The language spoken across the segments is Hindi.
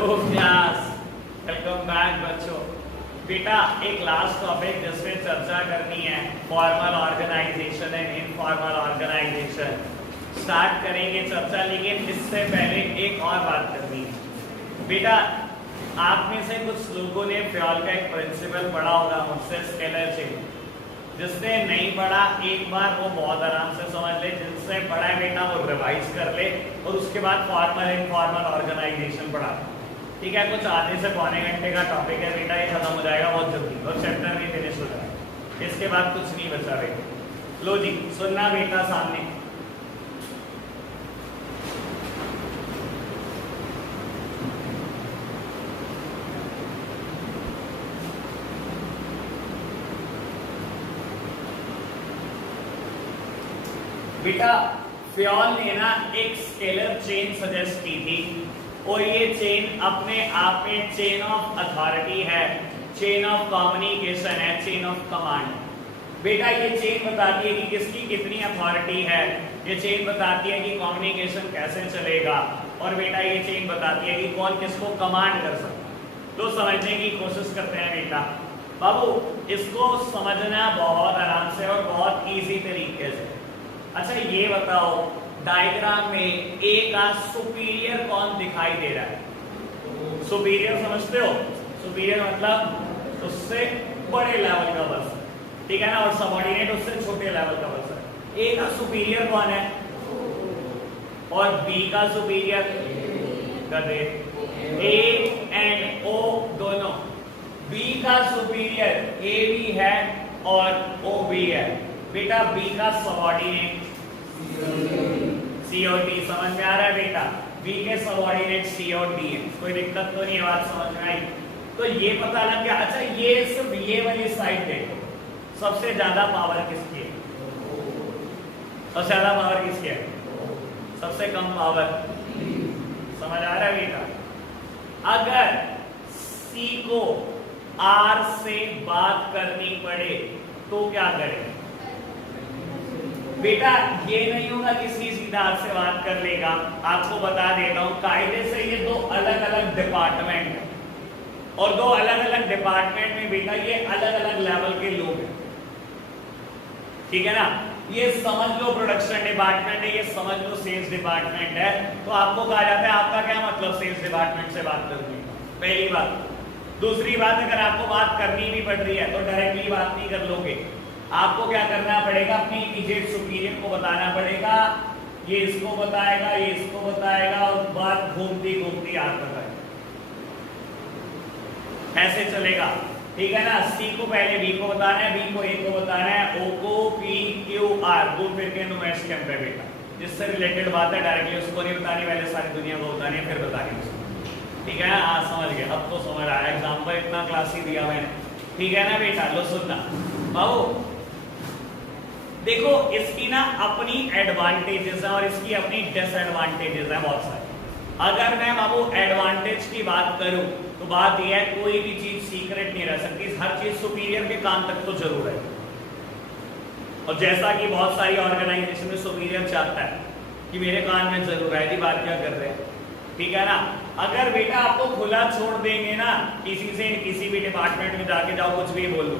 हेलो क्लास, वेलकम बैक बच्चों। बेटा एक लास्ट टॉपिक जिस पे चर्चा करनी है, formal organisation and informal organisation. Start करेंगे चर्चा, लेकिन इससे पहले एक और बात करनी है। बेटा आप में से कुछ लोगों ने फ्योल का एक प्रिंसिपल पढ़ा होगा मुझसे, स्केलर चेन। जिसने नहीं पढ़ा एक बार वो बहुत आराम से समझ ले, जिसने पढ़ा है बेटा वो रिवाइज कर ले और उसके बाद फॉर्मल इनफॉर्मल ऑर्गेनाइजेशन पढ़ा। ठीक है, कुछ आधे से पौने घंटे का टॉपिक है बेटा, ये खत्म हो जाएगा बहुत जल्दी और चैप्टर भी फिनिश हो जाएगा। इसके बाद कुछ नहीं बचा बेटा। लो जी सुनना बेटा सामने। बेटा फ्योल ने ना एक स्केलर चेन सजेस्ट की थी और ये चेन अपने आप में चेन ऑफ अथॉरिटी है, चेन ऑफ कम्युनिकेशन है, चेन ऑफ कमांड। बेटा ये चेन बताती है कि किसकी कितनी अथॉरिटी है, ये चेन बताती है कि कम्युनिकेशन कैसे चलेगा, और बेटा ये चेन बताती है कि कौन किसको कमांड कर सकता है। तो समझने की कोशिश करते हैं बेटा। बाबू इसको समझना बहुत आराम से और बहुत इजी तरीके से। अच्छा ये बताओ डायग्राम में ए का सुपीरियर कौन दिखाई दे रहा है? सुपीरियर समझते हो? सुपीरियर मतलब उससे बड़े लेवल का पर्सन, ठीक है ना, और सबऑर्डिनेट उससे छोटे लेवल का पर्सन। ए का सुपीरियर कौन है और बी का सुपीरियर गधे। ए एंड ओ दोनों। बी का सुपीरियर ए भी है और ओ भी है। बेटा बी का सबऑर्डिनेट सी और डी। समझ में आ रहा है बेटा? बी के सबऑर्डिनेट सी और डी है, कोई दिक्कत तो नहीं है, बात समझ में आई? तो ये पता लग गया। अच्छा ये सिर्फ ये वाली साइड देखो, सबसे ज्यादा पावर किसकी है? सबसे ज्यादा पावर किसकी है? सबसे कम पावर। समझ आ रहा है बेटा? अगर सी को आर से बात करनी पड़े तो क्या करें? बेटा ये नहीं होगा कि सी सीधा आर से बात कर लेगा। आपको बता देता हूं कायदे से ये दो अलग अलग डिपार्टमेंट है और दो अलग अलग डिपार्टमेंट में बेटा ये अलग अलग लेवल के लोग हैं, ठीक है ना। ये समझ लो प्रोडक्शन डिपार्टमेंट है, ये समझ लो सेल्स डिपार्टमेंट है। तो आपको कहा जाता है आपका क्या मतलब सेल्स डिपार्टमेंट से बात करनी? पहली बात। दूसरी बात, अगर आपको बात करनी भी पड़ रही है तो डायरेक्टली बात नहीं कर लोगे, आपको क्या करना पड़ेगा? अपनी इमीडिएट सुपीरियर को बताना पड़ेगा, ये इसको बताएगा, ये इसको बताएगा और बात घूमती घूमती आप बताएगा। ऐसे चलेगा, ठीक है ना। सी को पहले बी को बताना है, बी को ए को बताना है, ओ को पी क्यू आर घूम फिर के नुमेश कैंप है बेटा। जिससे रिलेटेड बात है डायरेक्टली उसको नहीं बतानी, पहले सारी दुनिया को बतानी है फिर बतानी उसको, ठीक है। आज समझ गए, अब तो समझ आया। एग्जाम्पल इतना क्लास ही दिया मैंने, ठीक है ना बेटा। लो सुनना बाबू, देखो इसकी ना अपनी एडवांटेजेस है और इसकी अपनी डिसएडवांटेजेस है बहुत सारी। अगर मैं बाबू एडवांटेज की बात करूं तो बात यह है कोई भी चीज सीक्रेट नहीं रह सकती, हर चीज सुपीरियर के कान तक तो जरूर है। और जैसा कि बहुत सारी ऑर्गेनाइजेशन में सुपीरियर चाहता है कि मेरे कान में जरूर है, बात क्या कर रहे हैं, ठीक है ना। अगर बेटा आपको खुला छोड़ देंगे ना, किसी से किसी भी डिपार्टमेंट में जाके जाओ कुछ भी बोल दो,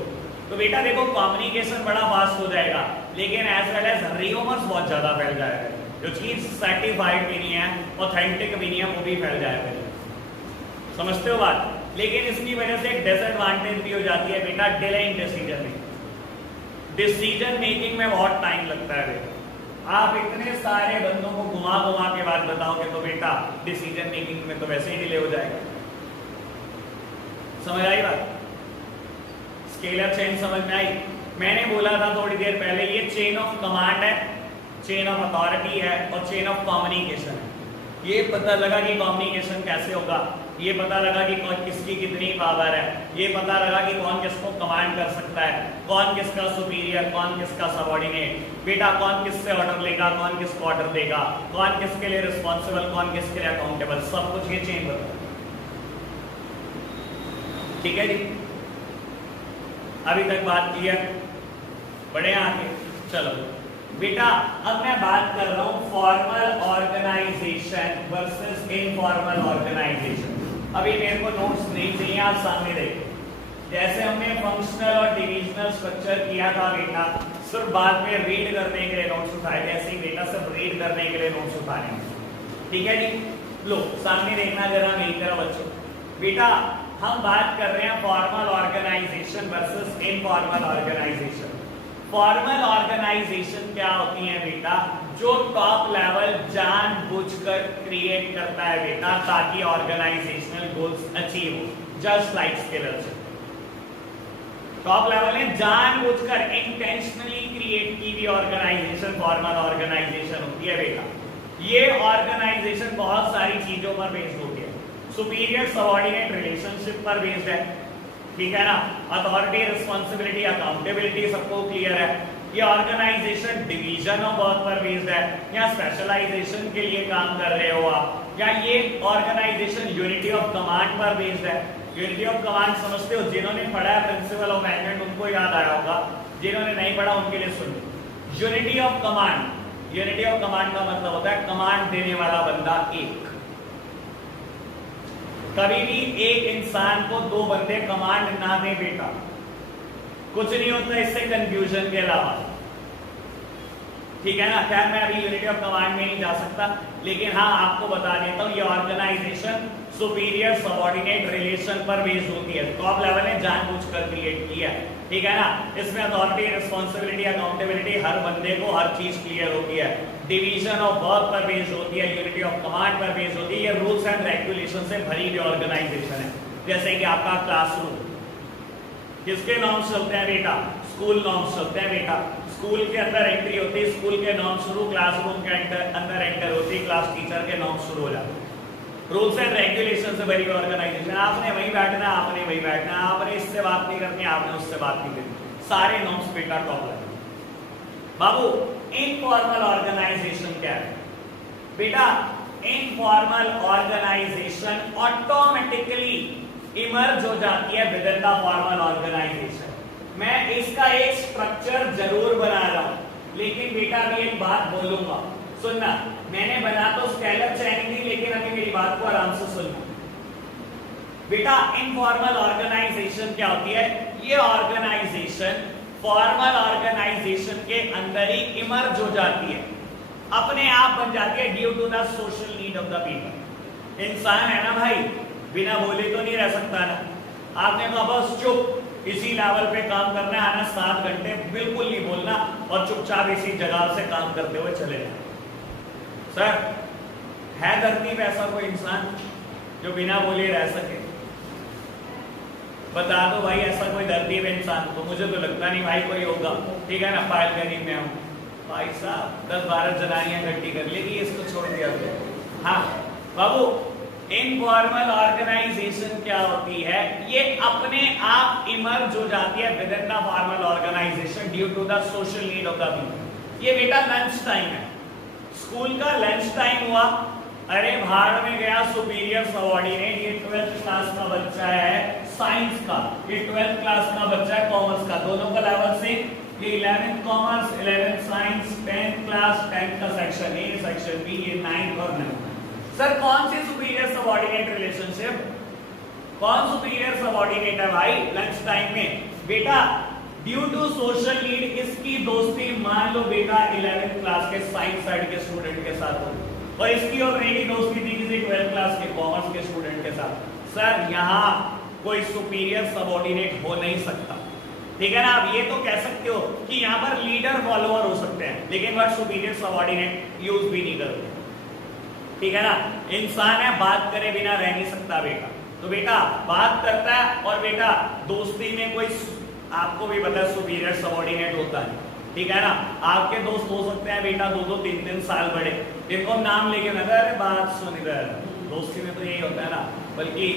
तो बेटा देखो कम्युनिकेशन बड़ा फास्ट हो जाएगा, लेकिन एज वेल एज रियूमर्स बहुत ज्यादा फैल जाएगा। जो चीज सर्टिफाइड भी नहीं है, ऑथेंटिक भी नहीं है, वो भी फैल जाएगा। समझते हो बात? लेकिन इसकी वजह से एक डिसएडवांटेज भी हो जाती है बेटा, delay in decision making. Decision making में बहुत टाइम लगता है बेटा। आप इतने सारे बंदों को घुमा घुमा के बात बताओगे तो बेटा डिसीजन मेकिंग में तो वैसे ही डिले हो जाएगा। समझ आई बात? स्केलर चेन समझ में आई? मैंने बोला था थोड़ी देर पहले, ये चेन ऑफ कमांड है, चेन ऑफ अथॉरिटी है और चेन ऑफ कम्युनिकेशन है। ये पता लगा कि कम्युनिकेशन कैसे होगा, ये पता लगा कि कौन किसकी कितनी पावर है, ये पता लगा कि कौन किसको कमांड कर सकता है, कौन किसका सुपीरियर, कौन किसका सबऑर्डिनेट, बेटा कौन किससे ऑर्डर लेगा, कौन किसको ऑर्डर देगा, कौन किसके लिए रिस्पॉन्सिबल, कौन किसके लिए अकाउंटेबल, सब कुछ ये चेन बता। ठीक है जी, अभी तक बात क्लियर? बढ़े आगे चलो बेटा। अब मैं बात कर रहा हूं formal organisation versus informal organisation. अभी मेरे को नोट्स नहीं चाहिए, आप सामने देखो। जैसे हमने फंक्शनल और डिविजनल स्ट्रक्चर किया था बेटा, सिर्फ बाद में रीड करने के लिए नोट्स उठाए थे, ऐसे ही बेटा सिर्फ रीड करने के लिए नोट्स उठाने, ठीक है जी। लो सामने देखना जरा मेरी तरफ बच्चों। बेटा हम बात कर रहे हैं formal organisation versus informal organisation. Formal organisation क्या होती है बेटा? जो टॉप लेवल जानबूझकर क्रिएट करता है बेटा ताकि ऑर्गेनाइजेशनल गोल्स अचीव हो, just like scalar. Top level ने जानबूझकर इंटेंशनली क्रिएट की हुई ऑर्गेनाइजेशन फॉर्मल ऑर्गेनाइजेशन होती है बेटा। ये ऑर्गेनाइजेशन बहुत सारी चीजों पर बेस्ड होती है। सुपीरियर सबऑर्डिनेट रिलेशनशिप पर बेस्ड है, ठीक है ना। अथॉरिटी, रिस्पॉन्सिबिलिटी, अकाउंटेबिलिटी सबको क्लियर है। ये ऑर्गेनाइजेशन डिवीजन ऑफ वर्क पर बेस्ड है, या स्पेशलाइजेशन के लिए काम कर रहे हो आप, या ये ऑर्गेनाइजेशन यूनिटी ऑफ कमांड पर बेस्ड है। यूनिटी ऑफ कमांड समझते हो? जिन्होंने पढ़ा है प्रिंसिपल ऑफ मैनेजमेंट उनको याद आया होगा, जिन्होंने नहीं पढ़ा उनके लिए सुन लो। Unity of command, unity of command का मतलब होता है कमांड देने वाला बंदा एक। कभी भी एक इंसान को दो बंदे कमांड ना दे बेटा, कुछ नहीं होता इससे कंफ्यूजन के अलावा, ठीक है ना। खैर मैं अभी यूनिटी ऑफ कमांड में नहीं जा सकता, लेकिन हाँ आपको बता देता हूं ये ऑर्गेनाइजेशन सुपीरियर सबऑर्डिनेट रिलेशन पर बेस्ड होती है। टॉप लेवल ने जानबूझकर क्रिएट किया है, ठीक है ना। इसमें अथॉरिटी, रिस्पॉन्सिबिलिटी, अकाउंटेबिलिटी हर बंदे को हर चीज क्लियर होती है। डिवीजन ऑफ वर्क पर बेस्ड होती है, यूनिटी ऑफ कमांड पर बेस्ड होती है। ये रूल्स एंड रेगुलेशन से भरी हुई ऑर्गेनाइजेशन है। जैसे कि आपका क्लासरूम, किसके नॉर्म्स चलते हैं बेटा? स्कूल नॉर्म्स चलते हैं बेटा। स्कूल के अंदर एंट्री होती है, स्कूल के नॉर्म शुरू, क्लासरूम के अंदर एंटर होती है, क्लास टीचर के नॉर्म शुरू हो जाते हैं। रूल्स एंड रेगुलेशन से भरी ऑर्गेनाइजेशन। आपने वहीं बैठना, आपने वहीं बैठना, आपने इससे बात नहीं करनी, आपने उससे बात नहीं करनी, सारे नॉर्म्स बेटा टॉप लेवल। बाबू इनफॉर्मल ऑर्गेनाइजेशन क्या है बेटा? इनफॉर्मल ऑर्गेनाइजेशन ऑटोमेटिकली इमर्ज हो जाती है within the formal organisation. मैं इसका एक स्ट्रक्चर जरूर बना रहा हूं, लेकिन बेटा अभी एक बात बोलूंगा, सुनना। मैंने बना तो स्केलर चैनिंग दी, लेकिन अभी मेरी बात को आराम से सुनना बेटा। इनफॉर्मल ऑर्गेनाइजेशन क्या होती है? ये ऑर्गेनाइजेशन फॉर्मल ऑर्गेनाइजेशन के अंदर ही इमर्ज हो जाती है, अपने आप बन जाती है due to the social need of the people. इंसान है ना भाई, बिना बोले तो नहीं रह सकता ना। आपने कहा बस चुप, इसी लेवल पे काम करना है ना, 7 घंटे बिल्कुल नहीं बोलना और चुपचाप इसी जगह से काम करते हुए चले जाए। सर है धरती पे ऐसा कोई इंसान जो बिना बोले रह सके? बता दो भाई ऐसा कोई धरती पे इंसान। तो मुझे तो लगता नहीं भाई कोई होगा, ठीक है ना। फाइल गरीब में हूँ भाई साहब, 10-12 जनानियां इकट्ठी कर लेगी, इसको छोड़ दिया तो। हाँ बाबू, इनफॉर्मल ऑर्गेनाइजेशन क्या होती है? ये अपने आप इमर्ज हो जाती है within the formal organisation due to the social need of the people. ये बेटा लंच टाइम है, स्कूल का लंच टाइम हुआ, अरे भाड़ में गया सुपीरियर सबऑर्डिनेट, ये 12th क्लास का बच्चा है साइंस का, ये 12th क्लास का बच्चा है कॉमर्स का, दोनों का लेवल से। ये 11th commerce, 11th science, 10th class, 10th का सेक्शन ए, सेक्शन बी, ये 9th और 9th। सर कौन सी सुपीरियर सबऑर्डिनेट रिलेशनशिप? कौन सुपीरियर सबऑर्डिनेट है भाई लंच टाइम में? बेटा ड्यू टू सोशल नीड इसकी दोस्ती मान लो बेटा 11th क्लास के साइंस साइड के स्टूडेंट के साथ हो, और इसकी ऑलरेडी दोस्ती थी किसी 12th क्लास के कॉमर्स के स्टूडेंट के साथ। सर यहाँ कोई सुपीरियर सबऑर्डिनेट हो नहीं सकता, ठीक है ना। आप ये तो कह सकते हो कि यहाँ पर लीडर फॉलोअर हो सकते हैं, लेकिन वर्ड सुपीरियर सबऑर्डिनेट यूज भी नहीं करते, ठीक है ना। इंसान है, बात करे बिना रह नहीं सकता बेटा। तो बेटा बात करता है, और बेटा दोस्ती में कोई, आपको भी पता है सुपीरियर सबऑर्डिनेट होता है, ठीक है ना। आपके दोस्त हो सकते हैं बेटा 2-2, 3-3 साल बड़े, इनको नाम लेके ना अरे बात सुन इधर, दोस्ती में तो यही होता है ना। बल्कि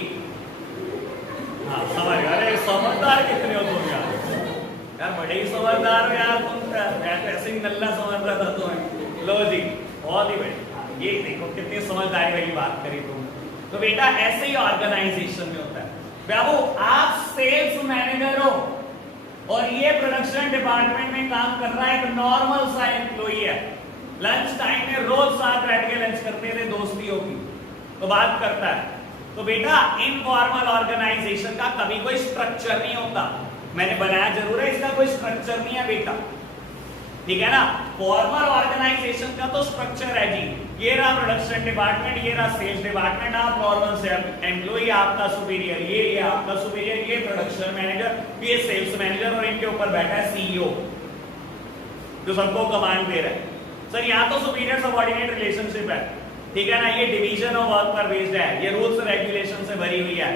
हाँ समझ गया, अरे समझदार कितने हो तुम यार, बड़े ही समझदार हो यार तुम, ऐसे ही नल्ला समझ रहा था तुम्हें। लो जी बहुत ही बढ़िया, ये देखो कितनी समझदारी वाली बात करी तुम। तो बेटा ऐसे ही ऑर्गेनाइजेशन में होता है। बाबू आप सेल्स मैनेजर हो और ये प्रोडक्शन डिपार्टमेंट में काम कर रहा है, एक नॉर्मल सा एम्प्लॉई है, लंच टाइम में रोज साथ बैठ के लंच करते थे, दोस्ती होगी तो बात करता है, तो बेटा इनफॉर्मल ऑर्गेनाइजेशन का कभी कोई स्ट्रक्चर नहीं होता, मैंने बनाया जरूर है, इसका कोई स्ट्रक्चर नहीं है बेटा, ठीक है ना। फॉर्मल ऑर्गेनाइजेशन का तो स्ट्रक्चर है जी, ये रहा प्रोडक्शन डिपार्टमेंट, ये रहा सेल्स डिपार्टमेंट, आप नॉर्मल से एम्प्लॉई आपका सुपीरियर, ये आपका सुपीरियर, ये प्रोडक्शन मैनेजर, ये सेल्स मैनेजर, और इनके ऊपर बैठा है सीईओ जो सबको कमांड दे रहा है। सर यहाँ तो सुपीरियर सबऑर्डिनेट रिलेशनशिप है, ठीक है ना, ये डिवीजन ऑफ वर्क पर बेस्ड है, ये रूल्स रेगुलेशन से भरी हुई है,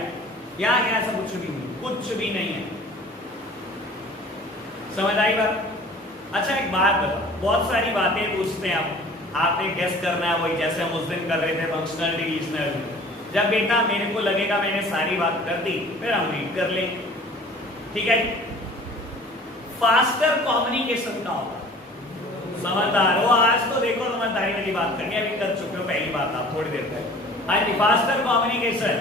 यहाँ ऐसा कुछ भी नहीं, कुछ भी नहीं है, समझ आई बात। अच्छा एक बात बताओ, बहुत सारी बातें पूछते हैं आपने गेस करना है, वही जैसे हम उस दिन कर रहे थे फंक्शनल डिविजनल, जब बेटा मेरे को लगेगा मैंने सारी बात कर दी फिर हम रीड कर लेंगे, ठीक है। फास्टर कम्युनिकेशन का होगा, समझदार हो, आज तो देखो समझदारी वाली बात करनी, अभी कर चुके हो पहली बात आप थोड़ी देर तक। हाँ जी, फास्टर कम्युनिकेशन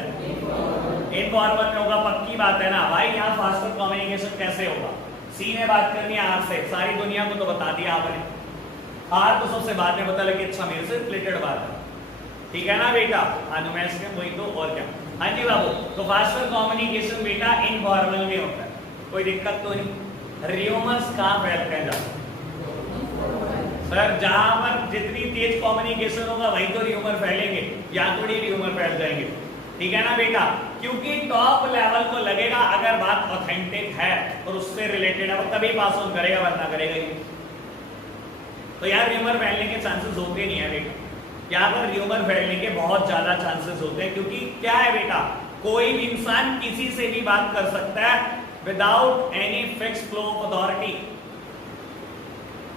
इनफॉर्मल में होगा, पक्की बात है ना भाई। यहाँ फास्टर कम्युनिकेशन कैसे होगा, सी ने बात करनी है आर से, सारी दुनिया को तो बता दिया आपने, आर तो सबसे बाद में पता लगे अच्छा मेरे से रिलेटेड बात है, ठीक है ना बेटा। अनुमेश में वही तो और क्या। हाँ जी बाबू, तो फास्टर कम्युनिकेशन बेटा इनफॉर्मल में होता है, कोई दिक्कत तो नहीं। र्यूमर्स कहाँ फैलते हैं जाते सर, जहां पर जितनी तेज कम्युनिकेशन होगा वही तो र्यूमर फैलेंगे, या थोड़ी र्यूमर फैल जाएंगे, ठीक है ना बेटा। क्योंकि टॉप लेवल को लगेगा अगर बात ऑथेंटिक है और उससे रिलेटेड है, वो तभी पास ऑन करेगा, वरना करेगा ही। तो यार र्यूमर फैलने के चांसेस होते नहीं है बेटा, यहाँ पर र्यूमर फैलने के बहुत ज्यादा चांसेस होते हैं, क्योंकि क्या है बेटा, कोई भी इंसान किसी से भी बात कर सकता है without any fix flow of authority.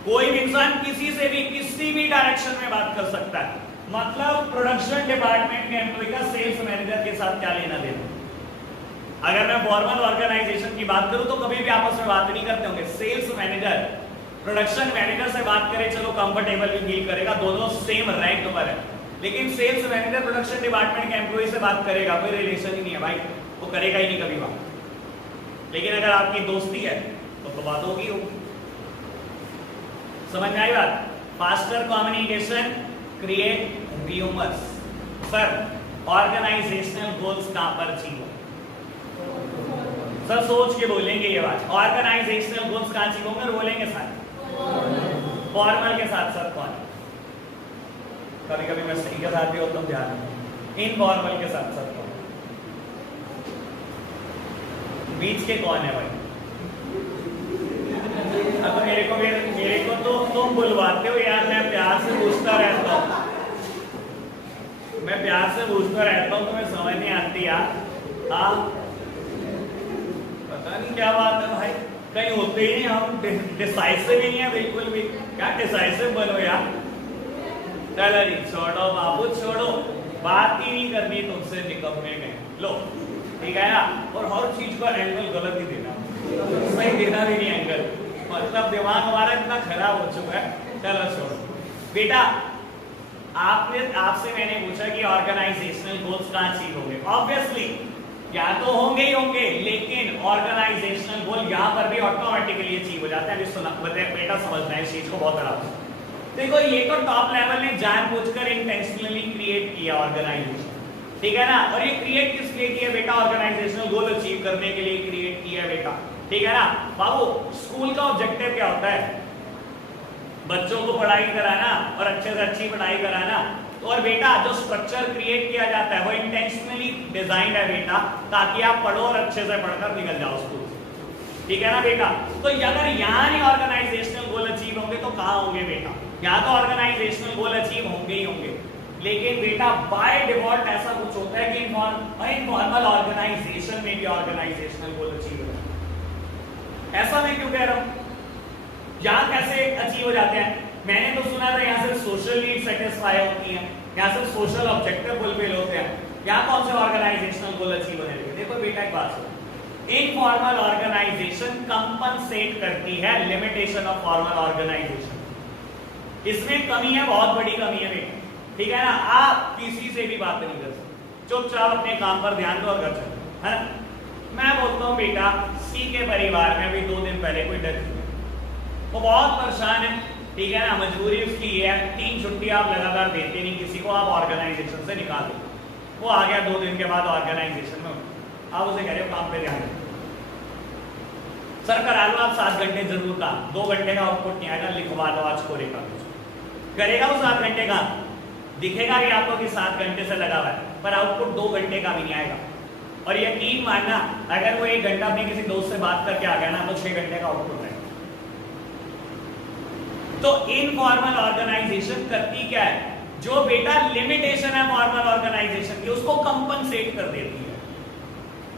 कोई भी इंसान किसी से भी किसी भी डायरेक्शन में बात कर सकता है, मतलब प्रोडक्शन डिपार्टमेंट के एम्प्लॉय का सेल्स मैनेजर के साथ क्या लेना देना। अगर मैं फॉर्मल ऑर्गेनाइजेशन की बात करूं तो कभी भी आपस में बात नहीं करते होंगे, सेल्स मैनेजर प्रोडक्शन मैनेजर से बात करे चलो कंफर्टेबल भी फील करेगा, दोनों सेम रैंक पर है, लेकिन सेल्स मैनेजर प्रोडक्शन डिपार्टमेंट के एम्प्लॉय से बात करेगा, कोई रिलेशन ही नहीं है भाई, वो करेगा ही नहीं कभी बात। लेकिन अगर आपकी दोस्ती है तो बात होगी। समझ में आई बात। Faster communication create rumours. Sir organisational goals कहां पर अचीव हो, सर सोच के बोलेंगे ये बात, ऑर्गेनाइजेशनल गोल्स कहां अचीव होंगे, बोलेंगे सर फॉर्मल के साथ सर कौन, कभी कभी मैं सही के साथ भी होता हूं, ध्यान इनफॉर्मल के साथ सर कौन, बीच के कौन है भाई। अब मेरे को तो तुम बुलवाते हो यार, मैं प्यार से पूछता रहता हूँ, मैं प्यार से पूछता रहता हूँ, तुम्हें समझ नहीं आती यार। हाँ पता नहीं क्या बात है भाई, कहीं होते ही नहीं, हम डिसाइसिव ही नहीं है बिल्कुल भी, क्या डिसाइसिव बनो यार। चलो जी छोड़ो बाबू छोड़ो, बात ही नहीं करनी तुमसे निकम्मे में, लो ठीक है ना। और हर चीज का एंगल गलत ही देना, सही देना भी नहीं एंगल, मतलब दिमाग हमारा इतना खराब हो चुका है। चलो छोड़ो बेटा, आपसे मैंने पूछा कि ऑर्गेनाइजेशनल गोल्स कहां अचीव होंगे, ऑब्वियसली या तो होंगे ही होंगे, लेकिन ऑर्गेनाइजेशनल गोल यहां पर भी ऑटोमेटिकली अचीव हो जाता है। बेटा समझना है इस चीज को बहुत आराम से। देखो ये तो टॉप लेवल ने जानबूझकर इंटेंशनली क्रिएट किया ऑर्गेनाइजेशन, ठीक है ना, और ये क्रिएट किस लिए किया बेटा, ऑर्गेनाइजेशनल गोल अचीव करने के लिए क्रिएट किया बेटा, ठीक है ना। बाबू स्कूल का ऑब्जेक्टिव क्या होता है, बच्चों को पढ़ाई कराना और अच्छे से अच्छी पढ़ाई कराना, और बेटा जो स्ट्रक्चर क्रिएट किया जाता है वो इंटेंशनली डिजाइंड है बेटा, ताकि आप पढ़ो और अच्छे से पढ़कर निकल जाओ स्कूल से, ठीक है ना बेटा। तो अगर यहाँ नहीं ऑर्गेनाइजेशनल गोल अचीव होंगे तो कहाँ होंगे बेटा, यहाँ तो ऑर्गेनाइजेशनल गोल अचीव होंगे ही होंगे, लेकिन बेटा बाय डिफॉल्ट ऐसा कुछ होता है कि इनफॉर्मल ऑर्गेनाइजेशन में भी ऑर्गेनाइजेशनल गोल अचीव होता है। ऐसा मैं क्यों कह रहा हूं, यहाँ कैसे अचीव हो जाते हैं, मैंने तो सुना था यहाँ से सोशल नीड सेटिस्फाई होती है, यहाँ से सोशल ऑब्जेक्टिव फुलफिल होते हैं, यहाँ कौन से ऑर्गेनाइजेशनल गोल अचीव होने लगे। देखो बेटा एक बात सुनो, इनफॉर्मल ऑर्गेनाइजेशन कंपनसेट करती है लिमिटेशन ऑफ फॉर्मल ऑर्गेनाइजेशन, इसमें कमी है, बहुत बड़ी कमी है बेटा, ठीक है ना। आप किसी से भी बात नहीं कर सकते, चुपचाप अपने काम पर ध्यान दो और घर चलो, है ना। मैं बोलता हूँ बेटा सी के परिवार में अभी 2 दिन पहले कोई डेथ हुई, वो बहुत परेशान है, ठीक है ना, मजबूरी उसकी ये है 3 छुट्टी आप लगातार देते नहीं किसी को, आप ऑर्गेनाइजेशन से निकाल दो, वो आ गया 2 दिन के बाद ऑर्गेनाइजेशन में, आप उसे कह रहे हो काम पे ध्यान दो। सर करा लो आप 7 घंटे जरूर काम, 2 घंटे का आउटपुट नहीं आएगा, लिखवा लो आज कोरे का करेगा वो 7 घंटे का, दिखेगा भी आपको कि 7 घंटे से लगा हुआ है, पर आउटपुट 2 घंटे का भी नहीं आएगा। और यकीन मानना अगर वो 1 घंटा अपने किसी दोस्त से बात करके आ गया ना तो 6 घंटे का आउटपुट है। तो इनफॉर्मल ऑर्गेनाइजेशन करती क्या है, जो बेटा लिमिटेशन है फॉर्मल ऑर्गेनाइजेशन की उसको कंपनसेट कर देती है,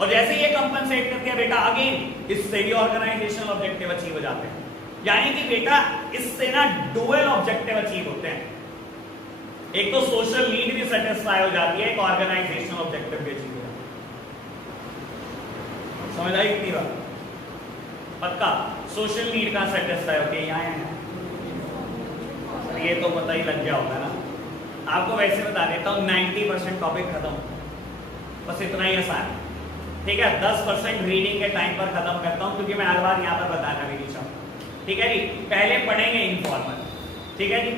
और जैसे ये कंपनसेट करती है बेटा अगेन इससे भी ऑर्गेनाइजेशनल ऑब्जेक्टिव अचीव हो जाते हैं। यानी कि बेटा इससे ना डुअल ऑब्जेक्टिव अचीव होते हैं, एक तो सोशल नीड भी सेटिस्फाई हो जाती है, एक ऑर्गेनाइजेशनल ऑब्जेक्टिव भी अचीव हो जाता है। समझ आई इतनी बात? पक्का सोशल नीड का सेटिस्फाई होती है, यहाँ है ये तो पता ही लग गया होगा ना। आपको वैसे बता देता हूँ 90% टॉपिक खत्म, बस इतना ही आसान है, ठीक है। 10% रीडिंग के टाइम पर खत्म करता हूँ क्योंकि मैं हर बार यहाँ पर बताना भी नहीं चाहता, ठीक है जी। पहले पढ़ेंगे इनफॉर्मल, ठीक है जी।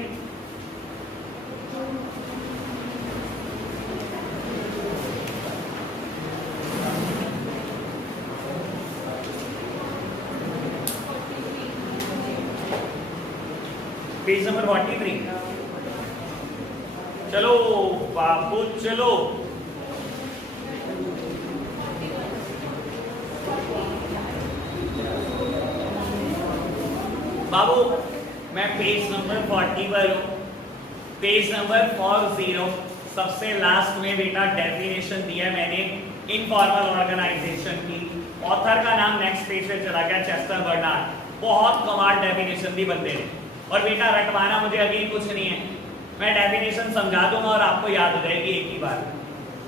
Page number 43। चलो बाबू चलो, बाबू मैं पेज नंबर 40 पर हूं, पेज नंबर 40 सबसे लास्ट में बेटा डेफिनेशन दिया मैंने इनफॉर्मल ऑर्गेनाइजेशन की। ऑथर का नाम नेक्स्ट पेज पे चला गया, चेस्टर बर्नार्ड। बहुत कमाल डेफिनेशन दी बंदे ने, और बेटा रटवाना मुझे अभी कुछ नहीं है, मैं डेफिनेशन समझा दूंगा और आपको याद हो जाएगी एक ही बार।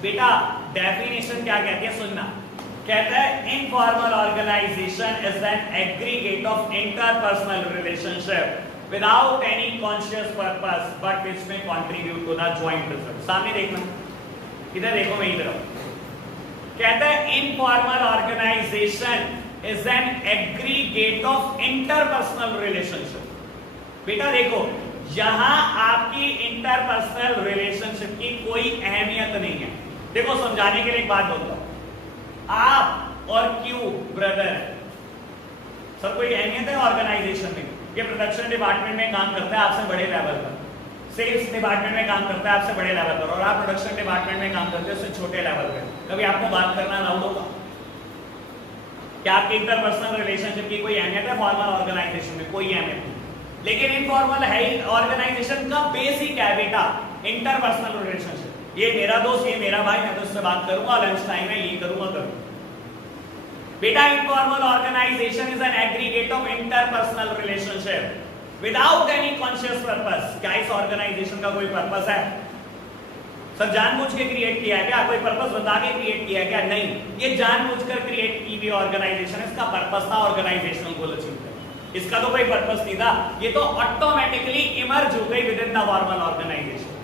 बेटा डेफिनेशन क्या कहती है सुनना, कहता है informal organisation is an aggregate of interpersonal relationship without any conscious purpose but which में contribute to the joint result. सामने देखना, इधर देखो, मैं इधर कहता है informal organisation is an aggregate of interpersonal relationship. बेटा देखो यहां आपकी इंटरपर्सनल रिलेशनशिप की कोई अहमियत नहीं है। देखो समझाने के लिए एक बात बोलता हूं, आप और क्यू ब्रदर, सर कोई अहमियत है ऑर्गेनाइजेशन में? ये प्रोडक्शन डिपार्टमेंट में काम करता है आपसे बड़े लेवल पर, सेल्स डिपार्टमेंट में काम करता है आपसे बड़े लेवल पर, और आप प्रोडक्शन डिपार्टमेंट में काम करते हो उससे छोटे लेवल पर। कभी आपको बात करना अलाउड होगा क्या? आपकी इंटरपर्सनल रिलेशनशिप की कोई अहमियत है फॉर्मल ऑर्गेनाइजेशन में? कोई अहमियत नहीं। लेकिन इनफॉर्मल है ऑर्गेनाइजेशन का बेसिक है बेटा इंटरपर्सनल रिलेशनशिप। ये मेरा दोस्त, ये मेरा भाई, मैं तो उससे बात करूंगा, लंच टाइम है ये करूंगा। बेटा informal organisation is an aggregate of interpersonal relationship without any conscious purpose. क्या इस ऑर्गेनाइजेशन का कोई पर्पस है? सर जानबूझ के क्रिएट किया है क्या? कोई पर्पस बता के क्रिएट किया है क्या? नहीं, ये जानबूझकर क्रिएट की हुई ऑर्गेनाइजेशन है। इसका पर्पस था ऑर्गेनाइजेशनल गोल अचीव करना, इसका तो कोई पर्पस नहीं था, ये तो ऑटोमेटिकली इमर्ज हो गई within the formal organisation,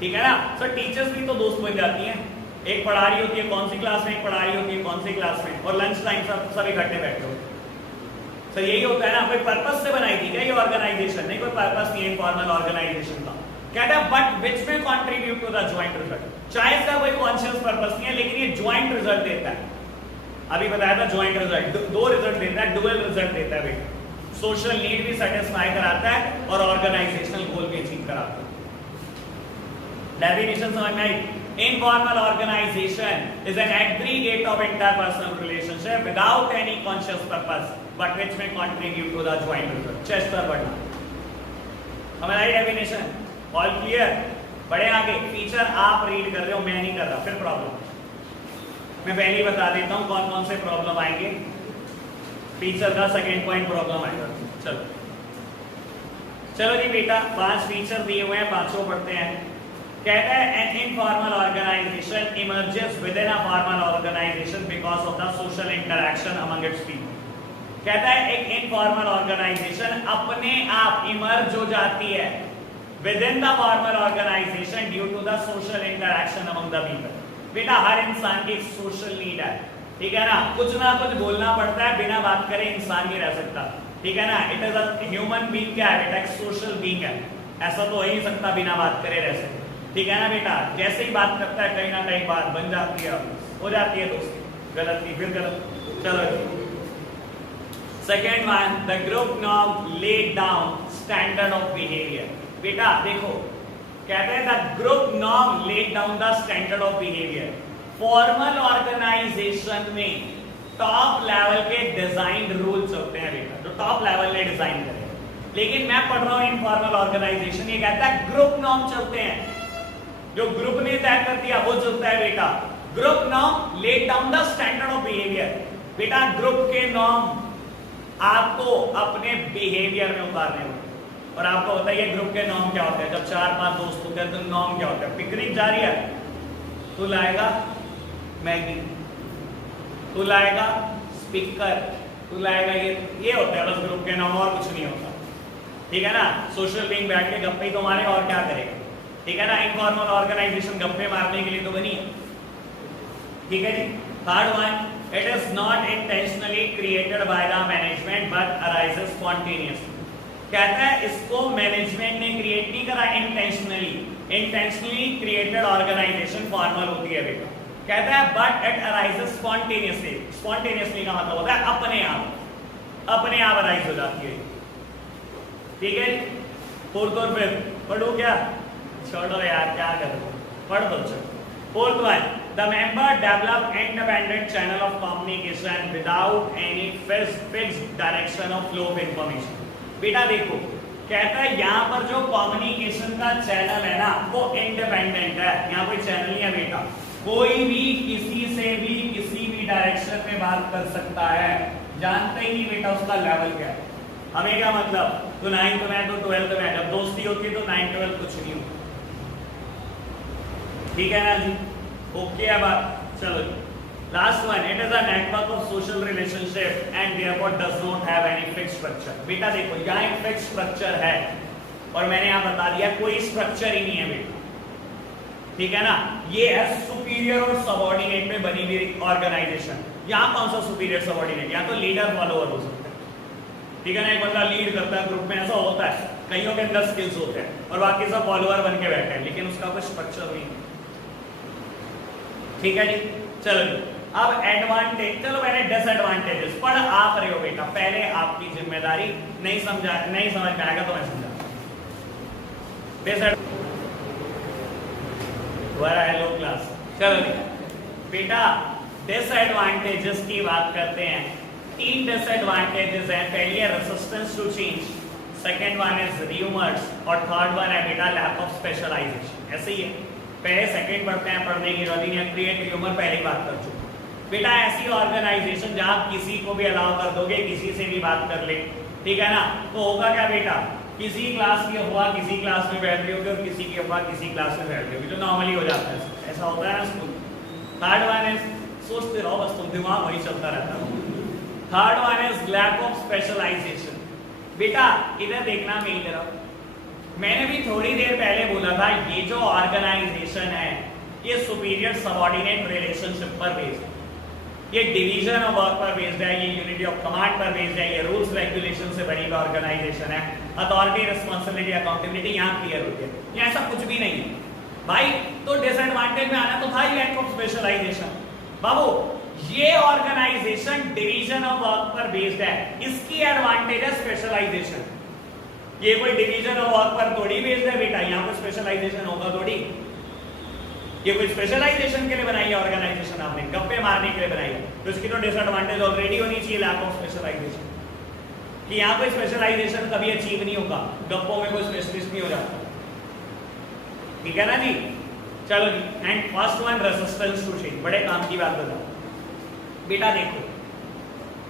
ठीक है ना। सर टीचर्स भी तो दोस्त बन जाती हैं, एक पढ़ा रही होती है कौन सी क्लास में, एक पढ़ा रही होती है कौन सी क्लास में, और लंच टाइम सब इकट्ठे बैठे हो। सर यही होता है ना, कोई पर्पस से बनाई थी क्या ये ऑर्गेनाइजेशन? नहीं, कोई पर्पस नहीं है इनफॉर्मल ऑर्गेनाइजेशन का। कहता है बट विच में contribute to the joint result. चाहे इसका कोई कॉन्शियस पर्पस नहीं है लेकिन ये जॉइंट रिजल्ट देता है। अभी बताया था जॉइंट रिजल्ट, दो रिजल्ट देता है, डुअल रिजल्ट देता है बेटा। सोशल नीड भी सेटिस्फाई कराता है और ऑर्गेनाइजेशनल गोल भी अचीव कराता है। डेफिनेशन समझ में आई? Informal organisation is an aggregate of interpersonal relationship without any conscious purpose but which में contribute to the joint result. Chester Barnard. समझ आई डेफिनेशन? All clear? बड़े आगे फीचर आप रीड कर रहे हो, मैं नहीं कर रहा, फिर प्रॉब्लम मैं पहले ही बता देता हूं कौन कौन से प्रॉब्लम आएंगे। फीचर का सेकंड पॉइंट प्रॉब्लम आएगा। चलो चलो जी बेटा, 5 फीचर दिए हुए हैं, पांचों पढ़ते हैं। कहता है an informal organisation emerges within a formal organisation because of the social interaction among its people. कहता है एक इनफॉर्मल ऑर्गेनाइजेशन अपने आप इमर्ज हो जाती है within the formal organisation due to the social interaction among the people. बेटा हर इंसान की सोशल नीड है, ठीक है ना, कुछ ना कुछ बोलना पड़ता है, बिना बात करे इंसान नहीं रह सकता, ठीक है ना। It is a human being, क्या है बेटा? एक सोशल बीइंग है, ऐसा तो हो ही नहीं सकता बिना बात करे रह सके, ठीक है ना बेटा, जैसे ही बात करता है कहीं ना कहीं बात बन जाती है, हो जाती है दोस्ती, गलत की फिर गलत। चलो second one, the group norm laid down standard of behaviour. बेटा देखो, कहते हैं the group norm laid down the standard of behaviour. Formal organisation में टॉप लेवल के डिजाइन रूल्स होते हैं बेटा, जो टॉप लेवल ने डिजाइन करे। लेकिन मैं पढ़ रहा हूं इनफॉर्मल ऑर्गेनाइजेशन, ये कहता है ग्रुप नॉर्म चलते हैं, जो ग्रुप ने तय कर दिया वो चलता है बेटा। Group norm laid down the standard of behaviour. बेटा ग्रुप के नॉर्म आपको अपने बिहेवियर में उतारने होते हैं, और आपको बताइए ग्रुप के नॉर्म क्या होते हैं। जब 4-5 दोस्त होते हैं तो नॉर्म क्या होता है? पिकनिक जा रही है तो लाएगा मैगी, तू लाएगा स्पीकर, तू लाएगा ये होता है बस ग्रुप के नाम, और कुछ नहीं होता। ठीक है ना, सोशल बीइंग बैठ के गप्पे ही तो मारे और क्या करेगा। ठीक है ना, इनफॉर्मल ऑर्गेनाइजेशन गप्पे मारने के लिए तो बनी है। ठीक है जी। Third one, it is not intentionally created by the management but arises spontaneously. कहता है इसको मैनेजमेंट ने क्रिएट नहीं करा intentionally, intentionally created organisation formal होती है बेटा। कहता है but it arises spontaneously. Spontaneously का मतलब होता है अपने आप अराइज हो जाती है। ठीक है, फोर्थ और फिफ्थ पढ़ो क्या? छोड़ो यार, क्या करो, पढ़ दो। Fourth one, the member develop independent channel of communication without any fixed direction of flow of information. बेटा देखो, कहता है यहाँ पर जो कम्युनिकेशन का चैनल है ना वो इंडिपेंडेंट है, यहाँ कोई चैनल नहीं है बेटा। कोई भी किसी से भी किसी भी डायरेक्शन में बात कर सकता है, जानते ही नहीं बेटा उसका लेवल क्या है। हमें क्या मतलब, तो 9th में तो 12th में, जब दोस्ती होती है तो 9th 12th कुछ नहीं होता। ठीक है ना जी, ओके है बात। चलो जी, last one, it is a network of social relationship and therefore does not have any fixed structure. बेटा देखो, यहाँ एक फिक्स्ड स्ट्रक्चर है और मैंने यहाँ बता दिया कोई स्ट्रक्चर ही नहीं है बेटा। ठीक है ना, ये है सुपीरियर और सबऑर्डिनेट में बनी हुई ऑर्गेनाइजेशन। यहाँ कौन सा सुपीरियर सबऑर्डिनेट? यहाँ तो लीडर फॉलोअर हो सकता है। ठीक है ना, एक बंदा लीड करता है ग्रुप में, ऐसा होता है, कईयों के अंदर स्किल्स होते हैं और बाकी सब फॉलोअर बन के बैठे हैं, लेकिन उसका कोई स्ट्रक्चर नहीं। ठीक है जी, चलो जी। अब एडवांटेज, चलो मैंने डिसएडवांटेजेस पढ़ आप रहे हो बेटा, पहले आपकी जिम्मेदारी, नहीं समझ में आएगा तो मैं समझा। हेलो क्लास, चलो जी बेटा, डिसएडवांटेजेस की बात करते हैं। 3 डिसएडवांटेजेस हैं। पहली है resistance to change, second one is rumours, और थर्ड वन है बेटा लैक ऑफ स्पेशलाइजेशन। ऐसे ही है, पहले सेकंड पढ़ते हैं, पढ़ने की जरूरत नहीं है। क्रिएट र्यूमर पहले ही बात कर चुके बेटा। ऐसी ऑर्गेनाइजेशन जहां किसी को भी अलाउ कर दोगे, किसी से भी बात कर ले, ठीक है ना, तो होगा क्या बेटा, किसी क्लास की अफवाह किसी क्लास में बैठ रही होगी और किसी की अफवाह किसी क्लास में बैठ रही होगी, जो नॉर्मली हो जाता है, ऐसा होता है ना स्कूल। थर्ड वन इज, सोचते रहो बस तुम, दिमाग वही चलता रहता है। Third one is lack of specialisation. बेटा इधर देखना मेरी तरफ, मैंने भी थोड़ी देर पहले बोला था ये जो ऑर्गेनाइजेशन है ये सुपीरियर सबऑर्डिनेट रिलेशनशिप पर बेस्ड है, ये डिवीजन ऑफ वर्क पर बेस्ड है, ये यूनिटी ऑफ कमांड पर बेस्ड है, ये रूल्स रेगुलेशन से बनी हुई ऑर्गेनाइजेशन है। अथॉरिटी, रिस्पांसिबिलिटी, अकाउंटेबिलिटी यहाँ क्लियर होती है, ये ऐसा कुछ भी नहीं है भाई। तो डिसएडवांटेज में आना तो था ही लैक ऑफ स्पेशलाइजेशन। बाबू ये ऑर्गेनाइजेशन डिवीजन ऑफ वर्क पर बेस्ड है, इसकी एडवांटेज है स्पेशलाइजेशन। ये कोई डिवीजन ऑफ वर्क पर थोड़ी बेस्ड है बेटा, यहाँ पर स्पेशलाइजेशन होगा थोड़ी। ये कोई स्पेशलाइजेशन के लिए बनाई है ऑर्गेनाइजेशन, आपने गप्पे मारने के लिए बनाई है, तो इसकी तो डिसएडवांटेज ऑलरेडी होनी चाहिए लैक ऑफ स्पेशलाइजेशन, कि यहाँ कोई स्पेशलाइजेशन कभी अचीव नहीं होगा, गप्पों में कोई स्पेशलिस्ट नहीं हो जाता। ठीक है ना जी, चलो जी। And first one resistance to change, बड़े काम की बात बताओ बेटा। देखो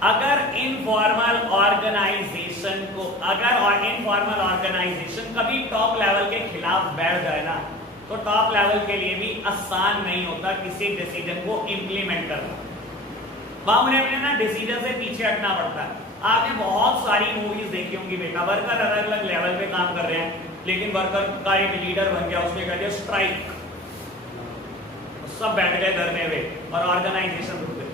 अगर इनफॉर्मल ऑर्गेनाइजेशन को, अगर इनफॉर्मल ऑर्गेनाइजेशन कभी टॉप लेवल के खिलाफ बैठ जाए ना, तो टॉप लेवल के लिए भी आसान नहीं होता किसी डिसीजन को इंप्लीमेंट करना। बामने में ना डिसीजन से पीछे हटना पड़ता है। आपने बहुत सारी मूवीज देखी होंगी बेटा, वर्कर अलग अलग लेवल पे काम कर रहे हैं, लेकिन वर्कर का एक लीडर बन गया, उसने कह दिया स्ट्राइक, सब बैठ गए धरने में और ऑर्गेनाइजेशन रुक गई।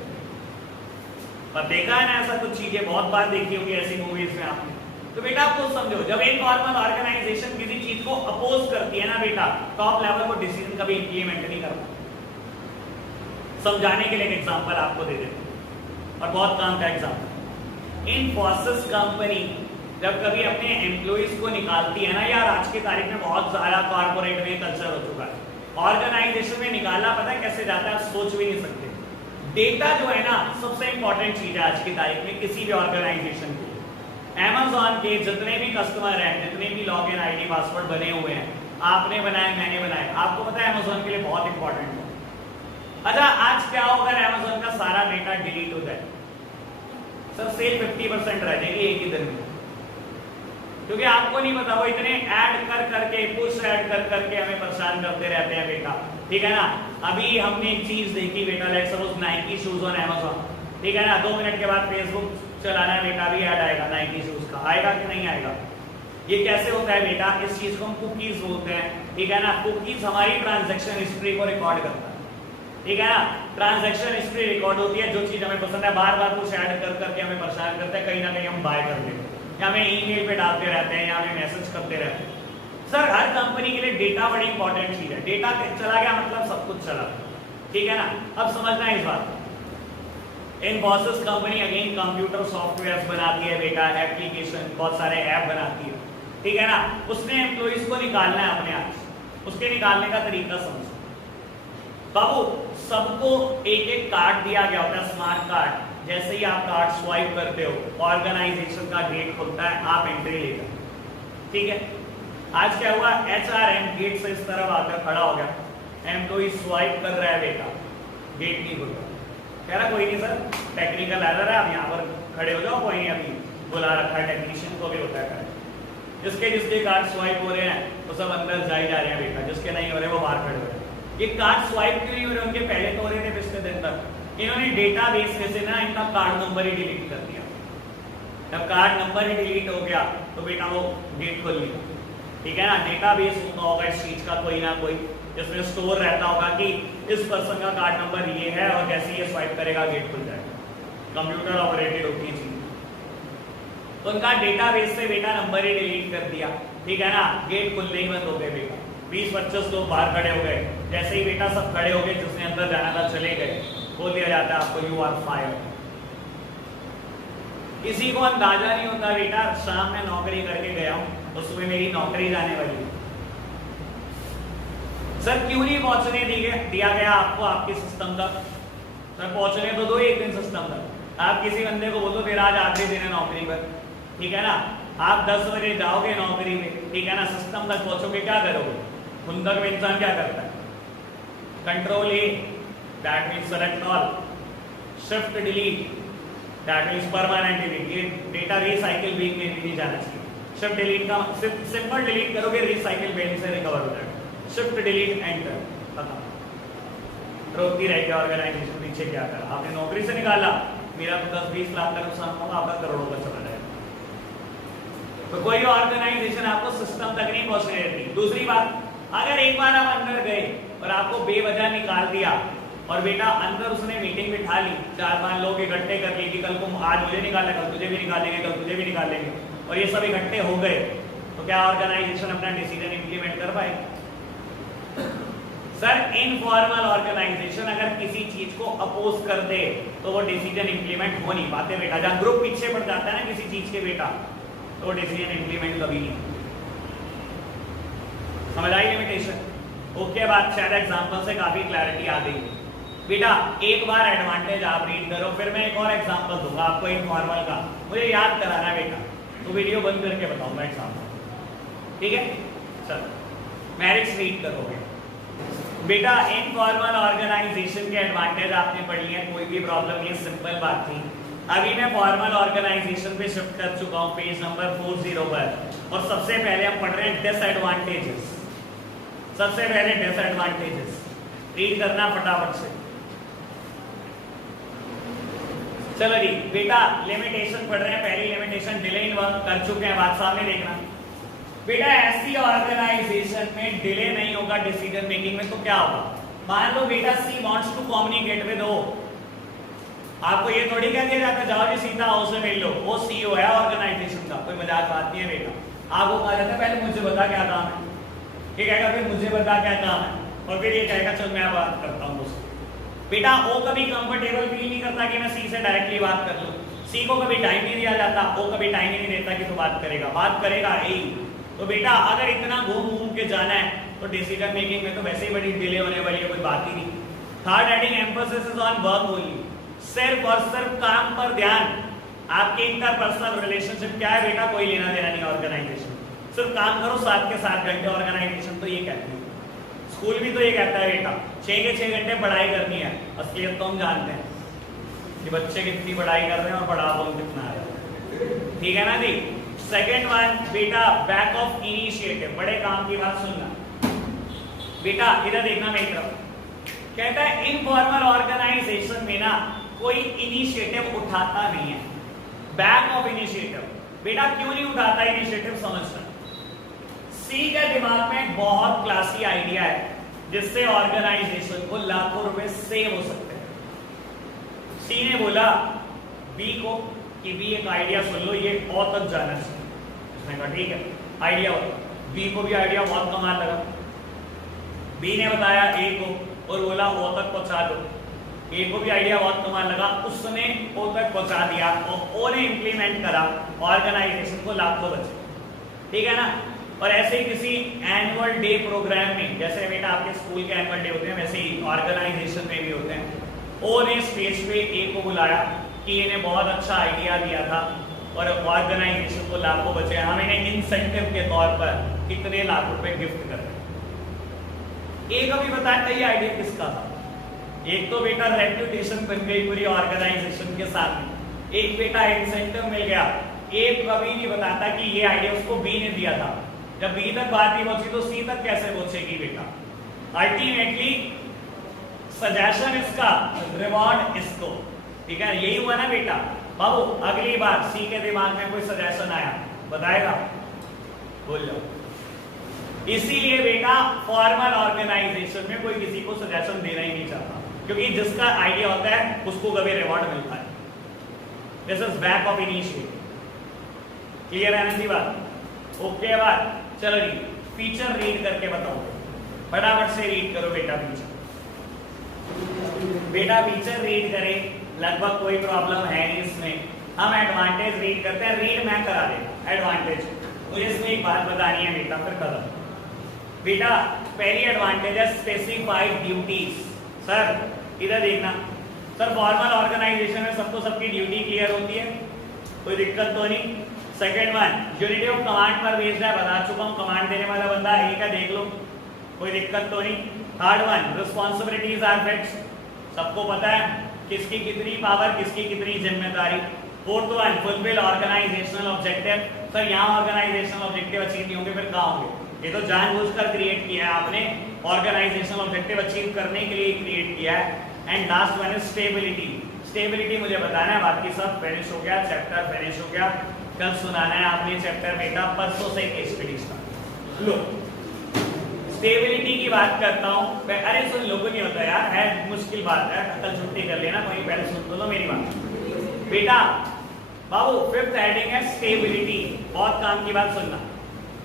पर देखा है ना ऐसा कुछ चीजें, बहुत बार देखी होंगी ऐसी मूवीज में आपने। तो बेटा आपको समझो, जब इनफॉर्मल ऑर्गेनाइजेशन किसी चीज को अपोज करती है ना बेटा, टॉप लेवल को डिसीजन कभी इंप्लीमेंट नहीं करता। समझाने के लिए एक एग्जांपल आपको दे देते हैं और बहुत काम का एग्जांपल। इन्फोसिस कंपनी जब कभी अपने एम्प्लॉइज को निकालती है ना यार, आज की तारीख में बहुत सारा कॉर्पोरेट में कल्चर हो चुका है, ऑर्गेनाइजेशन में निकालना पता है कैसे जाता है, आप सोच भी नहीं सकते। डेटा जो है ना सबसे इंपॉर्टेंट चीज है आज की तारीख में किसी भी ऑर्गेनाइजेशन की। Amazon के जितने भी कस्टमर हैं, जितने भी लॉगिन आईडी पासवर्ड बने हुए हैं, आपने बनाए मैंने बनाए, आपको पता है Amazon के लिए बहुत इंपॉर्टेंट है। अच्छा आज क्या होगा अगर Amazon का सारा डेटा डिलीट हो जाए? सर सेल 50% रह जाएगी एक ही दिन में, क्योंकि आपको नहीं पता, वो इतने ऐड कर करके पुश ऐड कर करके हमें परेशान करते रहते हैं बेटा, ठीक है ना। अभी हमने एक चीज देखी बेटा, let's suppose Nike shoes on Amazon, ठीक है ना, 2 मिनट के बाद फेसबुक चलाना है बेटा, भी ऐड आएगा नाइकी शूज का, आएगा कि नहीं आएगा? ये कैसे होता है बेटा? इस चीज को हम कुकीज बोलते हैं, ठीक है ना। कुकीज हमारी ट्रांजैक्शन हिस्ट्री को रिकॉर्ड करता है, ठीक है ना। ट्रांजैक्शन हिस्ट्री रिकॉर्ड होती है, जो चीज हमें पसंद है बार बार कुछ ऐड कर करके हमें परेशान करते हैं, कहीं ना कहीं हम बाय कर लेते हैं, या हमें ईमेल पे डालते रहते हैं, या हमें मैसेज करते रहते हैं। सर हर कंपनी के लिए डेटा बड़ी इंपॉर्टेंट चीज है, डेटा चला गया मतलब सब कुछ चला, ठीक है ना। अब समझना है इस बात। Infosys company again computer software बनाती है बेटा, एप्लीकेशन बहुत सारे ऐप बनाती है, ठीक है ना। उसने एम्प्लॉइज को निकालना है अपने आप से, उसके निकालने का तरीका समझो बाबू। सबको एक एक कार्ड दिया गया होता है, स्मार्ट कार्ड। जैसे ही आप कार्ड स्वाइप करते हो, ऑर्गेनाइजेशन का गेट खुलता है, आप एंट्री लेते हो, ठीक है। आज क्या हुआ, HRM गेट से इस तरफ आकर खड़ा हो गया, एम्प्लॉई स्वाइप कर रहा है बेटा, गेट नहीं खुल रहा, कह रहा कोई नहीं सर टेक्निकल एरर है, आप यहाँ पर खड़े हो जाओ, कोई नहीं अभी बुला रखा है, टेक्नीशियन को भी होता है। जिसके जिसके कार्ड स्वाइप हो रहे हैं वो सब अंदर जा रहे हैं बेटा, जिसके नहीं हो रहे वो बाहर खड़े हो रहे हैं। ये कार्ड स्वाइप क्यों नहीं हो रहे? उनके पहले तो हो रहे थे पिछले दिन तक, इन्होंने डेटाबेस में से ना इनका कार्ड नंबर ही डिलीट कर दिया। जब कार्ड नंबर ही डिलीट हो गया तो बेटा वो गेट खोल लिया, ठीक है ना। डेटाबेस होगा इस चीज का कोई ना कोई, जिसमें स्टोर रहता होगा कि इस पर्सन का कार्ड नंबर ये है और जैसे ये स्वाइप करेगा गेट खुल जाएगा। कंप्यूटर ऑपरेटेड होती है चीज, तो उनका डेटाबेस से बेटा नंबर ही डिलीट कर दिया, ठीक है ना। गेट खुलने ही बंद हो गए बेटा, 20-25 लोग बाहर खड़े हो गए। जैसे ही बेटा सब खड़े हो गए, जिसने अंदर जाना था चले गए, बोल दिया जाता है आपको यू आर फायर्ड। किसी को अंदाजा नहीं होता बेटा, शाम में नौकरी करके गया हूं तो सुबह मेरी नौकरी जाने वाली है। सर क्यों नहीं पहुंचने दिया गया आपको आपके सिस्टम तक? सर पहुंचने तो दो एक दिन सिस्टम तक। आप किसी बंदे को बोलो तेरा आज आखिरी दिन है नौकरी पर, ठीक है ना। आप 10 बजे जाओगे नौकरी में, ठीक है ना, सिस्टम तक पहुंचोगे, क्या करोगे? खुंदक में इंसान क्या करता है? Control A that means select all, shift delete that means permanent delete. ये डेटा रिसाइकिल बिन में नहीं जाना चाहिए। शिफ्ट डिलीट का सिंपल डिलीट करोगे, रिसाइकिल बिन से रिकवर हो जाएगा। शिफ्ट डिलीट एंटर, खत्म। रोकती रहेगी ऑर्गेनाइजेशन पीछे क्या करा, आपने नौकरी से निकाला, मेरा तो 10-20 लाख का नुकसान होगा, आपका करोड़ों का चला जाएगा। तो कोई ऑर्गेनाइजेशन आपको सिस्टम तक नहीं पहुंचने देती। दूसरी बात, अगर एक बार आप अंदर गए और आपको बेवजह निकाल दिया और बेटा अंदर उसने मीटिंग बिठा ली, 4-5 लोग इकट्ठे कर लिए कि कल को आज मुझे निकालना, कल तुझे भी निकालेंगे, कल तुझे भी निकालेंगे, और ये सब इकट्ठे हो गए, तो क्या ऑर्गेनाइजेशन अपना डिसीजन इंप्लीमेंट कर पाए? सर इनफॉर्मल ऑर्गेनाइजेशन अगर किसी चीज को अपोज कर दे तो वो डिसीजन इंप्लीमेंट हो नहीं पाते बेटा। जब ग्रुप पीछे पड़ जाता है ना किसी चीज के बेटा, तो डिसीजन इंप्लीमेंट कभी नहीं। समझ आई लिमिटेशन? ओके, बात शायद एग्जांपल से काफी क्लैरिटी आ गई बेटा। एक बार एडवांटेज आप रीड करो, फिर मैं एक और एग्जांपल दूंगा आपको इनफॉर्मल का, मुझे याद कराना है बेटा, तो वीडियो बंद करके बताऊंगा एग्जांपल, ठीक है। चलो मैरिज रीड करोगे बेटा। इनफॉर्मल ऑर्गेनाइजेशन के एडवांटेज आपने पढ़ी है, कोई भी प्रॉब्लम नहीं, सिंपल बात थी। अभी मैं फॉर्मल ऑर्गेनाइजेशन पे शिफ्ट कर चुका हूं, पेज नंबर 40 पर, और सबसे पहले हम पढ़ रहे हैं डिसएडवांटेजेस। सबसे पहले डिसएडवांटेजेस रीड करना फटाफट से। चलो जी बेटा, लिमिटेशन पढ़ रहे हैं। पहली लिमिटेशन डिले इन वर्क कर चुके हैं, बात सामने देखना बेटा। ऐसी ऑर्गेनाइजेशन में डिले नहीं होगा डिसीजन मेकिंग में, तो क्या होगा? मान लो बेटा C wants to communicate with O, आपको ये थोड़ी कह दिया जाता जाओ जी सीधा हाउस में मिल लो, वो सीईओ है ऑर्गेनाइजेशन का, कोई मजाक बात नहीं है बेटा। आपको कहा जाता है पहले मुझे बता क्या काम है, ये कहेगा फिर मुझे बता क्या काम है, और फिर ये कहेगा चल मैं बात करता हूँ उससे। बेटा ओ कभी कंफर्टेबल फील नहीं करता कि मैं सी से डायरेक्टली बात कर लूँ, सी को कभी टाइम नहीं दिया जाता, ओ कभी टाइम ही नहीं देता कि तू बात करेगा यही। तो बेटा अगर इतना घूम घूम के जाना है तो डिसीजन मेकिंग में तो वैसे ही बड़ी डिले होने वाली है, कोई बात ही नहीं। Third heading emphasis is on work only, सिर्फ और सिर्फ काम पर ध्यान। आपके इंटरपर्सनल रिलेशनशिप क्या है बेटा, कोई लेना देना नहीं ऑर्गेनाइजेशन, सिर्फ काम करो 7 के 7 घंटे। ऑर्गेनाइजेशन तो ये कहती है, स्कूल भी तो ये कहता है बेटा 6 के 6 घंटे पढ़ाई करनी है। असलियत तो हम जानते हैं कि बच्चे कितनी पढ़ाई कर रहे हैं और पढ़ा तो कितना है, ठीक है ना जी। सेकेंड वन बेटा बैक ऑफ इनिशिएटिव, बड़े काम की बात सुनना बेटा, इधर देखना मेरी तरफ। कहता है इनफॉर्मल ऑर्गेनाइजेशन में ना कोई इनिशिएटिव उठाता नहीं है। बैक ऑफ इनिशिएटिव बेटा क्यों नहीं उठाता इनिशिएटिव, समझना। सी के दिमाग में एक बहुत क्लासी आइडिया है जिससे ऑर्गेनाइजेशन को लाखों रुपए सेव हो सकते हैं। सी ने बोला बी को कि बी एक आइडिया सुन लो, ये बहुत तक जाना चाहिए। उसने कहा ठीक है आइडिया हो। बी को भी आइडिया बहुत कमाल लगा। बी ने बताया ए को और बोला ओ तक पहुंचा दो। ए को भी आइडिया बहुत कमाल लगा, उसने ओ तक पहुंचा दिया और ओ ने इंप्लीमेंट करा, ऑर्गेनाइजेशन को लाखों बचे, ठीक है ना। और ऐसे ही किसी एनुअल डे प्रोग्राम में, जैसे बेटा आपके स्कूल के एनुअल डे होते हैं वैसे ही ऑर्गेनाइजेशन में भी होते हैं। ओ ने स्टेज पे ए को बुलाया कि इन्हें बहुत अच्छा आइडिया दिया था और ऑर्गेनाइजेशन को लाखों बचे, हम इन्हें इंसेंटिव के तौर पर कितने लाख रुपए गिफ्ट कर रहे हैं। एक अभी बताया था ये आइडिया किसका था। एक तो बेटा रेप्यूटेशन बन गई पूरी ऑर्गेनाइजेशन के सामने, एक बेटा इंसेंटिव मिल गया। एक कभी नहीं बताता कि ये आइडिया उसको बी ने दिया था। जब बी तक बात नहीं पहुंची तो सी तक कैसे पहुंचेगी बेटा। अल्टीमेटली सजेशन इसका, रिवॉर्ड इसको, ठीक है। यही हुआ ना बेटा। बाबू अगली बार सी के दिमाग में कोई सजेशन आया बताएगा, बोल जाओ। इसीलिए बेटा फॉर्मल ऑर्गेनाइजेशन में कोई किसी को सजेशन देना ही नहीं चाहता, क्योंकि जिसका आइडिया होता है उसको कभी रिवॉर्ड मिलता है। This is back of initiative. Clear है ना जी बात? ओके बात। चलो जी फीचर रीड करके बताओ, फटाफट से रीड करो बेटा फीचर। बेटा फीचर रीड करें, लगभग कोई प्रॉब्लम है नहीं इसमें। हम एडवांटेज रीड करते हैं, रीड मैं करा देगा एडवांटेज। मुझे इसमें एक बात बतानी है बेटा, फिर खत्म। बेटा पहली एडवांटेज है स्पेसिफाइड ड्यूटीज। सर इधर देखना सर, फॉर्मल ऑर्गेनाइजेशन में सबको सबकी ड्यूटी क्लियर होती है, कोई दिक्कत तो नहीं। Second one unity of command पर बेस्ड है, बता चुका हूं कमांड देने वाला बंदा एक है, देख लो कोई दिक्कत तो नहीं। Third one responsibilities are fixed, सबको पता है किसकी कितनी पावर, किसकी कितनी जिम्मेदारी। Fourth one fulfil organisational objective. Sir यहाँ ऑर्गेनाइजेशनल ऑब्जेक्टिव अचीव नहीं होंगे फिर कहाँ होंगे? ये तो जानबूझकर क्रिएट किया है आपने, ऑर्गेनाइजेशनल ऑब्जेक्टिव अचीव करने के लिए क्रिएट किया है। And last one is stability. Stability मुझे बताना है, बाकी सब फिनिश हो गया, चैप्टर फिनिश हो गया। कल सुनाना है आपने चैप्टर बेटा, परसों से केस स्टडी स्टार्ट। लो स्टेबिलिटी की बात करता हूं। अरे सुन लो, नहीं होता यार, है मुश्किल बात है, कल छुट्टी कर लेना, वहीं पहले सुन तो लो मेरी बात बेटा। बाबू फिफ्थ हेडिंग है स्टेबिलिटी, बहुत काम की बात सुनना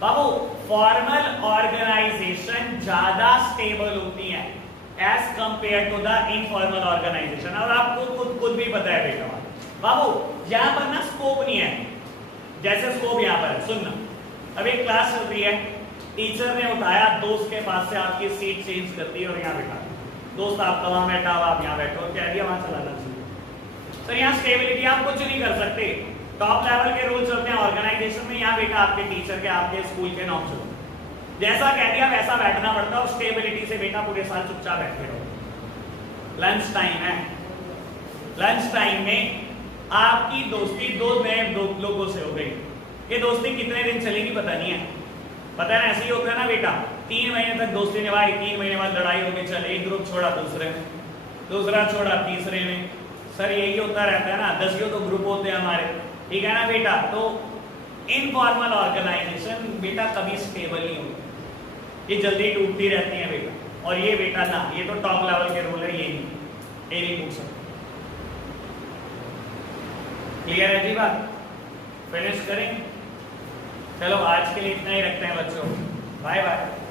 बाबू। फॉर्मल ऑर्गेनाइजेशन ज्यादा स्टेबल होती है as compare to the informal organisation, और आपको खुद भी पता है बेटा। बाबू यहाँ पर ना स्कोप नहीं है, जैसे स्कोप यहाँ पर है। सुनना, अब एक क्लास चल रही है, टीचर ने उठाया दोस्त के पास से आपकी सीट चेंज कर दी और यहाँ बैठा। दोस्त आपका वहां बैठा, आप यहाँ बैठो, कह दिया वहां चलाना चाहिए। सर यहाँ स्टेबिलिटी आप कुछ नहीं कर सकते, टॉप लेवल के रूल चलते हैं ऑर्गेनाइजेशन में। यहाँ बेटा आपके टीचर के, आपके स्कूल के नॉर्म चलते, जैसा कह दिया वैसा बैठना पड़ता है। और स्टेबिलिटी से बेटा पूरे साल चुपचाप बैठे रहो। लंच टाइम है, लंच टाइम में आपकी दोस्ती दो नए लोगों से हो गई। ये दोस्ती कितने दिन चलेगी पता नहीं है, पता है ना, ऐसे ही होता है ना बेटा। 3 महीने तक दोस्ती निभाई, 3 महीने बाद लड़ाई होगी, चल एक ग्रुप छोड़ा दूसरे में, दूसरा छोड़ा तीसरे में। सर यही होता रहता है ना, 10 तो ग्रुप होते हैं हमारे, ठीक है ना बेटा। तो इनफॉर्मल ऑर्गेनाइजेशन बेटा कभी स्टेबल नहीं होती, ये जल्दी टूटती रहती है बेटा। और ये बेटा ना, ये तो टॉप लेवल के रूल है, ये नहीं पूछ सकते। क्लियर है जी बात? फिनिश करें? चलो आज के लिए इतना ही रखते हैं बच्चों, बाय बाय।